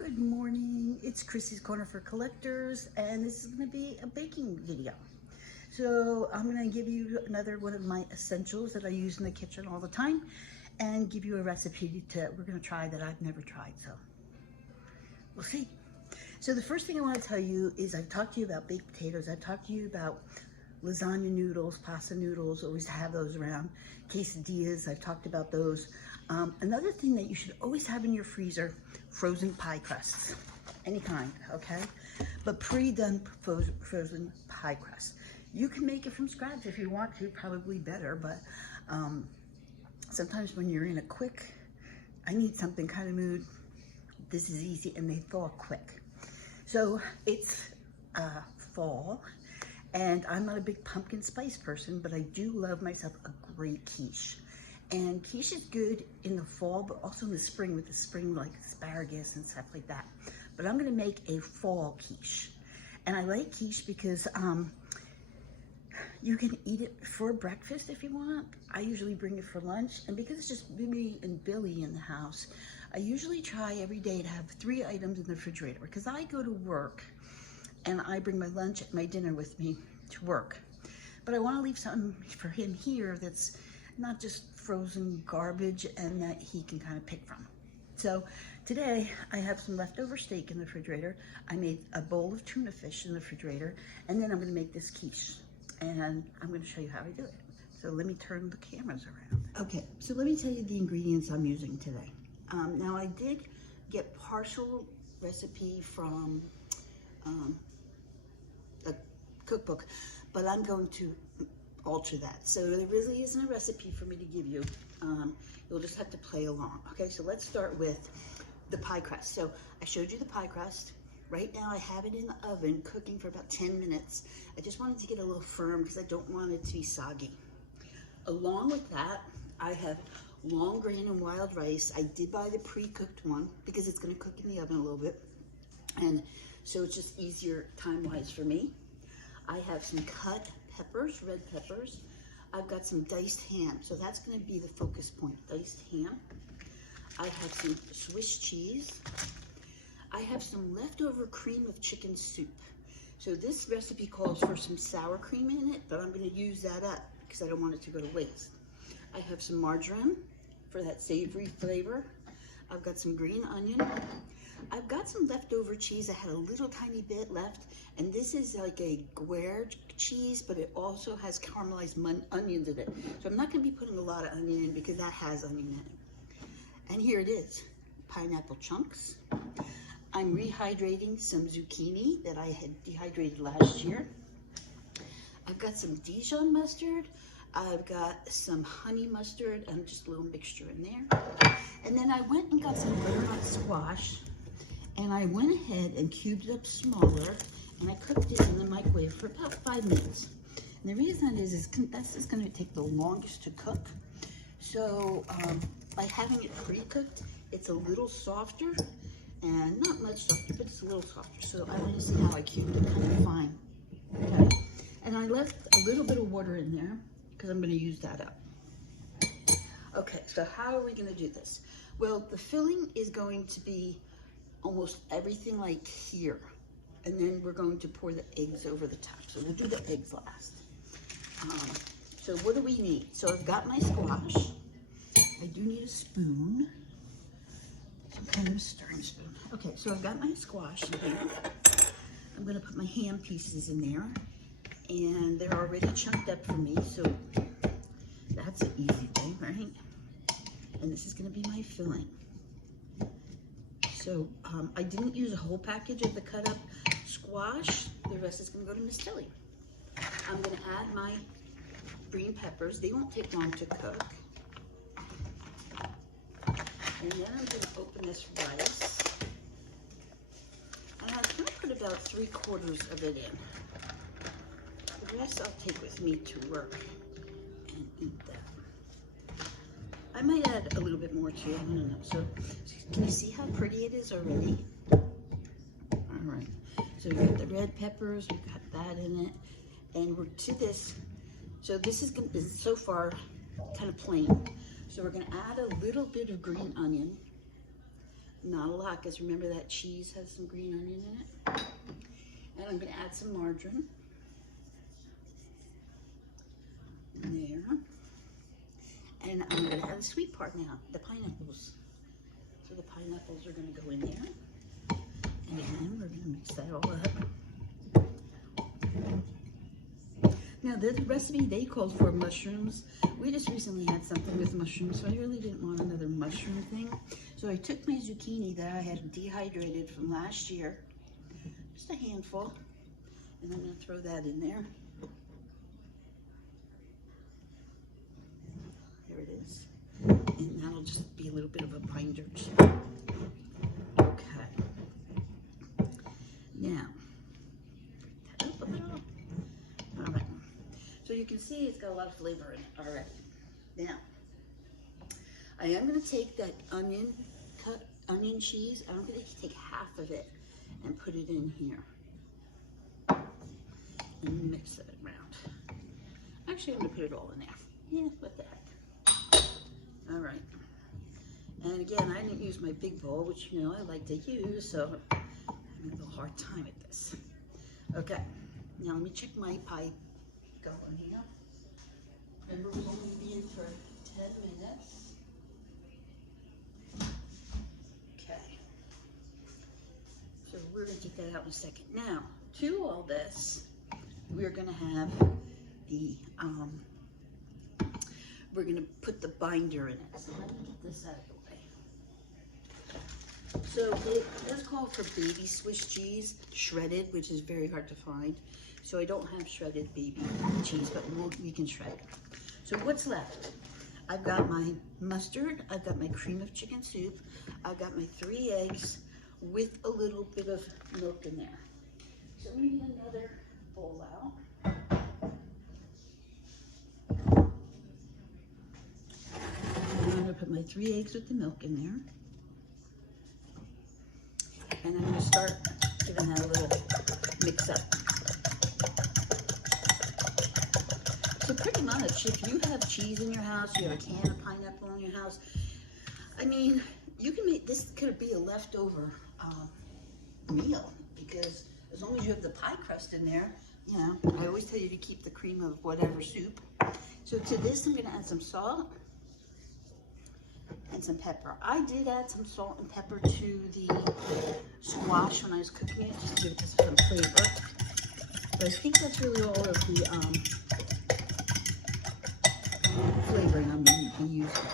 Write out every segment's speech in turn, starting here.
Good morning, it's Chrissy's Corner for Collectors, and this is going to be a baking video. So I'm going to give you another one of my essentials that I use in the kitchen all the time and give you a recipe we're going to try that I've never tried, so we'll see. So the first thing I want to tell you is I've talked to you about baked potatoes. I've talked to you about lasagna noodles, pasta noodles, always have those around. Quesadillas, I've talked about those. Another thing that you should always have in your freezer, frozen pie crusts, any kind, okay? But pre-done frozen pie crust. You can make it from scratch if you want to, probably better, but sometimes when you're in a quick, I need something kind of mood, this is easy and they thaw quick. So it's fall, and I'm not a big pumpkin spice person, but I do love myself a great quiche. And quiche is good in the fall, but also in the spring with the spring like asparagus and stuff like that. But I'm gonna make a fall quiche. And I like quiche because you can eat it for breakfast if you want. I usually bring it for lunch. And because it's just me and Billy in the house, I usually try every day to have 3 items in the refrigerator because I go to work and I bring my lunch and my dinner with me to work. But I wanna leave something for him here that's not just frozen garbage and that he can kind of pick from. So today I have some leftover steak in the refrigerator. I made a bowl of tuna fish in the refrigerator, and then I'm gonna make this quiche. And I'm gonna show you how I do it. So let me turn the cameras around. Okay, so let me tell you the ingredients I'm using today. Now I did get partial recipe from a cookbook, but I'm going to alter that. So there really isn't a recipe for me to give you. You'll just have to play along. Okay, so let's start with the pie crust. So I showed you the pie crust. Right now I have it in the oven cooking for about 10 minutes. I just wanted to get a little firm because I don't want it to be soggy. Along with that, I have long grain and wild rice. I did buy the pre-cooked one because it's going to cook in the oven a little bit. And so it's just easier time-wise for me. I have some cut peppers, red peppers. I've got some diced ham, so that's going to be the focus point, diced ham. I have some Swiss cheese. I have some leftover cream of chicken soup. So this recipe calls for some sour cream in it, but I'm going to use that up because I don't want it to go to waste. I have some marjoram for that savory flavor. I've got some green onion. I've got some leftover cheese. I had a little tiny bit left, and this is like a Gruyere cheese, but it also has caramelized onions in it. So I'm not going to be putting a lot of onion in because that has onion in it. And here it is, pineapple chunks. I'm rehydrating some zucchini that I had dehydrated last year. I've got some Dijon mustard. I've got some honey mustard and just a little mixture in there. And then I went and got some butternut squash, and I went ahead and cubed it up smaller, and I cooked it in the microwave for about 5 minutes. And the reason that is that's just going to take the longest to cook. So by having it pre-cooked, it's a little softer, and not much softer, but it's a little softer. So I want to see how I cubed it kind of fine. Okay. And I left a little bit of water in there because I'm going to use that up. Okay, so how are we going to do this? Well, the filling is going to be almost everything like here. And then we're going to pour the eggs over the top. So we'll do the eggs last. So what do we need? So I've got my squash. I do need a spoon. Some kind of a stirring spoon. Okay, so I've got my squash in here. I'm going to put my ham pieces in there. And they're already chunked up for me, so that's an easy thing, right? And this is going to be my filling. So I didn't use a whole package of the cut up squash. The rest is going to go to Miss Tilly. I'm going to add my green peppers. They won't take long to cook. And then I'm going to open this rice. And I'm going to put about 3/4 of it in. The rest I'll take with me to work and eat that. I might add a little bit more too, I don't know. So can you see how pretty it is already? All right, so we've got the red peppers, we've got that in it, and we're to this. So this is so far kind of plain. So we're gonna add a little bit of green onion, Not a lot, because remember that cheese has some green onion in it. And I'm going to add some margarine. There. And I'm going to add the sweet part now, the pineapples. So the pineapples are going to go in there. And again, we're going to mix that all up. Now, this recipe, they called for mushrooms. We just recently had something with mushrooms, so I really didn't want another mushroom thing. So I took my zucchini that I had dehydrated from last year, just a handful, and I'm going to throw that in there. There it is. And that'll just be a little bit of a binder too. Okay. Now, up a little. All right. So you can see it's got a lot of flavor in it already. Now, I am going to take that onion cheese. I'm going to take half of it and put it in here and mix it around. Actually, I'm going to put it all in there. Yeah, what the heck. All right. And again, I didn't use my big bowl, which you know I like to use, so I'm having a little hard time at this. Okay. Now let me check my pie going here. Remember, we're only being for 10 minutes. Okay. So we're going to take that out in a second. Now, to all this, we're going to have the, we're going to put the binder in it. So let me get this out of the way. So it does call for baby Swiss cheese, shredded, which is very hard to find. So I don't have shredded baby cheese, but we can shred it. So what's left? I've got my mustard, I've got my cream of chicken soup, I've got my 3 eggs with a little bit of milk in there. So I'm going to get another bowl out. And I'm going to put my 3 eggs with the milk in there. And I'm going to start giving that a little mix up. So pretty much, if you have cheese in your house, you have a can of pineapple in your house, I mean, you can make, this could be a leftover meal, because as long as you have the pie crust in there, you know, I always tell you to keep the cream of whatever soup. So to this, I'm gonna add some salt and some pepper. I did add some salt and pepper to the squash when I was cooking it, just to give it some flavor. But I think that's really all of the flavoring I'm going to be using.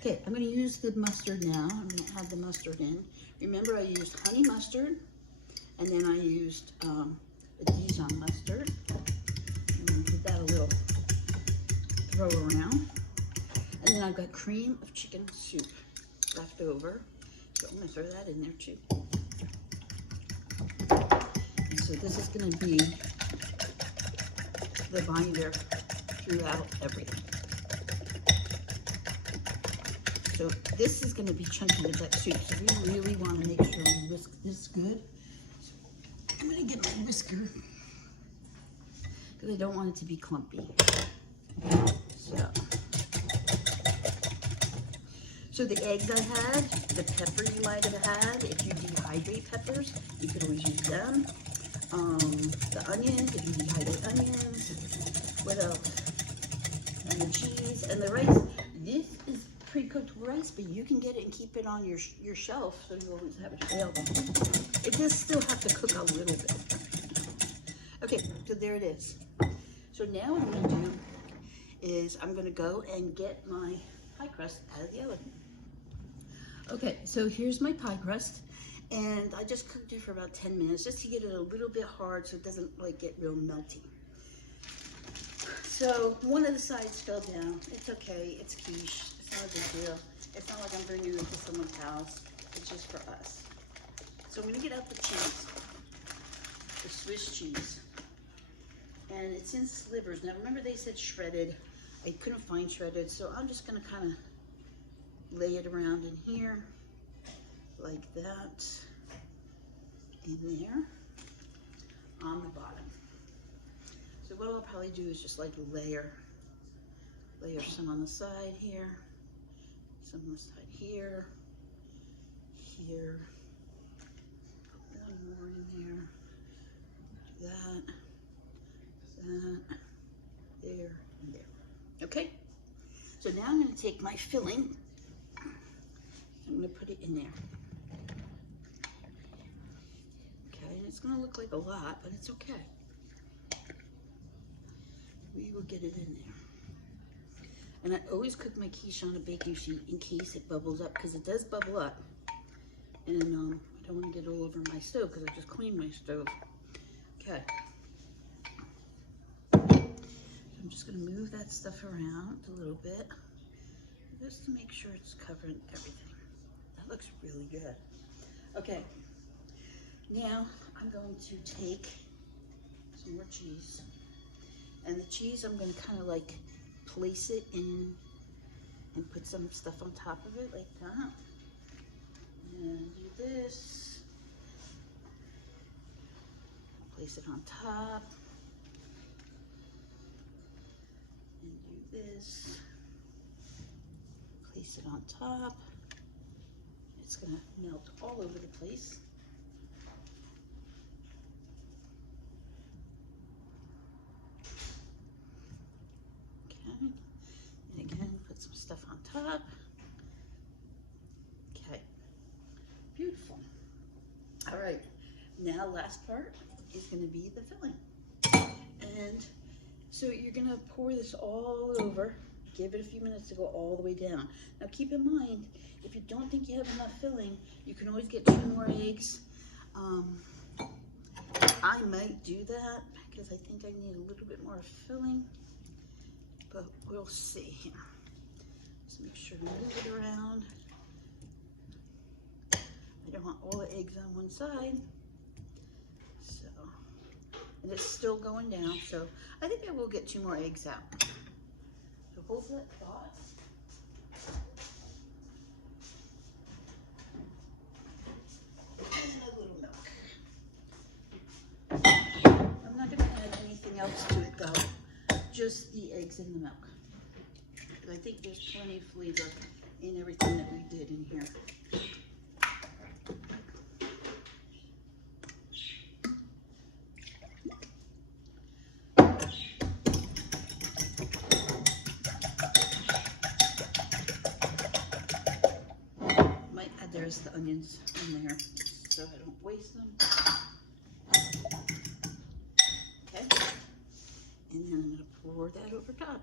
Okay, I'm going to use the mustard now. I'm going to add the mustard in. Remember, I used honey mustard, and then I used a Dijon mustard. I'm going to give that a little throw around. And then I've got cream of chicken soup left over. So I'm going to throw that in there too. And so this is going to be the binder throughout everything. So this is going to be chunky with that soup. So we really want to make sure we whisk this good. So I'm going to get my whisker because I don't want it to be clumpy. So the eggs I had, the pepper you might have had, if you dehydrate peppers, you could always use them. The onions, if you dehydrate onions. What else? And the cheese and the rice. This is pre-cooked rice, but you can get it and keep it on your shelf, so you always have it available. It does still have to cook a little bit. Okay, so there it is. So now what I'm going to do is I'm going to go and get my pie crust out of the oven. Okay, so here's my pie crust, and I just cooked it for about 10 minutes just to get it a little bit hard so it doesn't like get real melty. So one of the sides fell down. It's okay, it's quiche, it's not a big deal. It's not like I'm bringing it to someone's house, it's just for us. So I'm gonna get out the cheese, the Swiss cheese. And it's in slivers. Now remember they said shredded. I couldn't find shredded, so I'm just gonna kind of lay it around in here, like that, in there, on the bottom. So what I'll probably do is just like layer some on the side here, some on the side here, here. Put one more in there. Do that, there, and there. Okay? So now I'm going to take my filling. I'm going to put it in there. Okay, and it's going to look like a lot, but it's okay. We will get it in there. And I always cook my quiche on a baking sheet in case it bubbles up, because it does bubble up. And I don't want to get all over my stove because I just cleaned my stove. Okay. I'm just going to move that stuff around a little bit just to make sure it's covering everything. That looks really good. Okay. Now I'm going to take some more cheese. And the cheese, I'm going to kind of like place it in and put some stuff on top of it like that. And do this. Place it on top. And do this. Place it on top. It's going to melt all over the place. And again, put some stuff on top. Okay, beautiful. All right, now last part is going to be the filling. And so you're going to pour this all over. Give it a few minutes to go all the way down. Now keep in mind, if you don't think you have enough filling, you can always get 2 more eggs. I might do that because I think I need a little bit more filling. But we'll see here. Just make sure to move it around. I don't want all the eggs on one side. So, and it's still going down. So I think I will get 2 more eggs out. So hold that thought. And a little milk. I'm not going to add anything else to it though. Just the eggs and the milk. I think there's plenty of flavor in everything that we did in here. Might add there's the onions in there so I don't waste them. Okay. And then I'm going to pour that over top.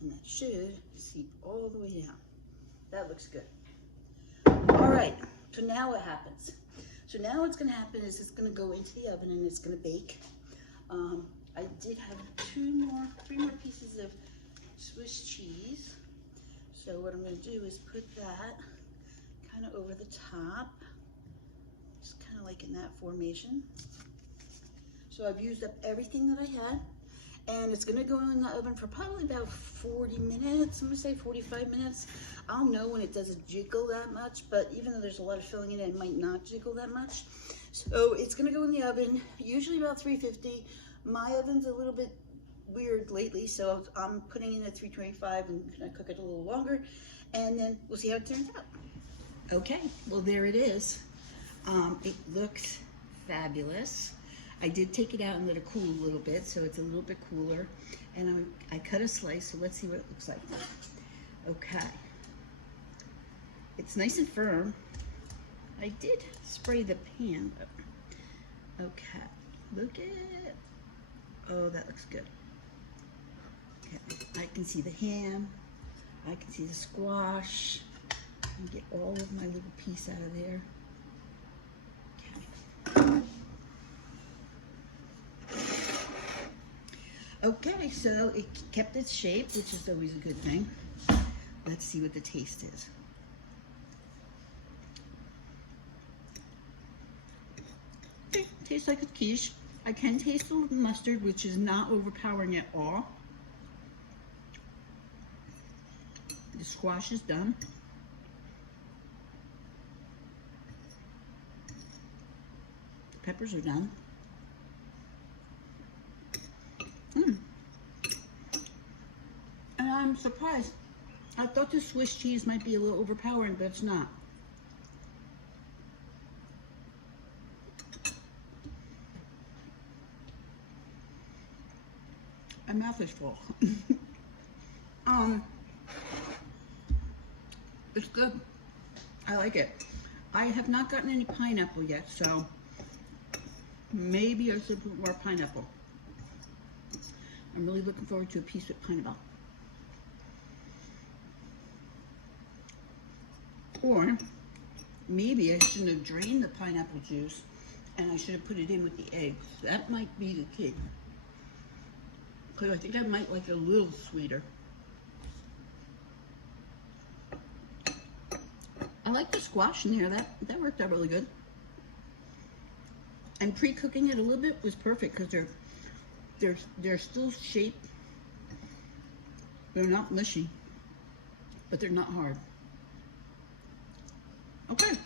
And that should seep all the way down. That looks good. All right, so now what happens? So now what's going to happen is it's going to go into the oven and it's going to bake. I did have 3 more pieces of Swiss cheese. So what I'm going to do is put that kind of over the top, just kind of like in that formation. So I've used up everything that I had, and it's gonna go in the oven for probably about 40 minutes. I'm gonna say 45 minutes. I'll know when it doesn't jiggle that much, but even though there's a lot of filling in it, it might not jiggle that much. So it's gonna go in the oven, usually about 350. My oven's a little bit weird lately, so I'm putting in at 325 and gonna cook it a little longer, and then we'll see how it turns out. Okay, well there it is. It looks fabulous. I did take it out and let it cool a little bit, so it's a little bit cooler. And I cut a slice, so let's see what it looks like. Okay. It's nice and firm. I did spray the pan, but okay. Look at it. Oh, that looks good. Okay. I can see the ham. I can see the squash. And get all of my little piece out of there. Okay, so it kept its shape, which is always a good thing. Let's see what the taste is. Okay, tastes like a quiche. I can taste the mustard, which is not overpowering at all. The squash is done. The peppers are done. And I'm surprised. I thought the Swiss cheese might be a little overpowering, but it's not. My mouth is full. It's good. I like it. I have not gotten any pineapple yet, so maybe I should put more pineapple. I'm really looking forward to a piece with pineapple. Or maybe I shouldn't have drained the pineapple juice and I should have put it in with the eggs. That might be the key. Because I think I might like it a little sweeter. I like the squash in there. That worked out really good. And pre-cooking it a little bit was perfect because they're still shaped. They're not mushy, but they're not hard. Okay,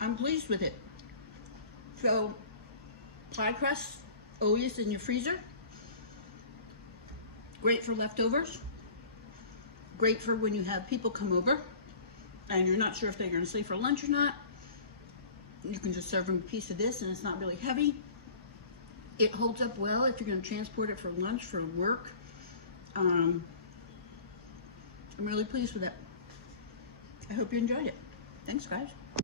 I'm pleased with it. So, pie crust, always in your freezer. Great for leftovers. Great for when you have people come over and you're not sure if they're going to stay for lunch or not. You can just serve them a piece of this and it's not really heavy. It holds up well if you're going to transport it for lunch, for work. I'm really pleased with it. I hope you enjoyed it. Thanks, guys.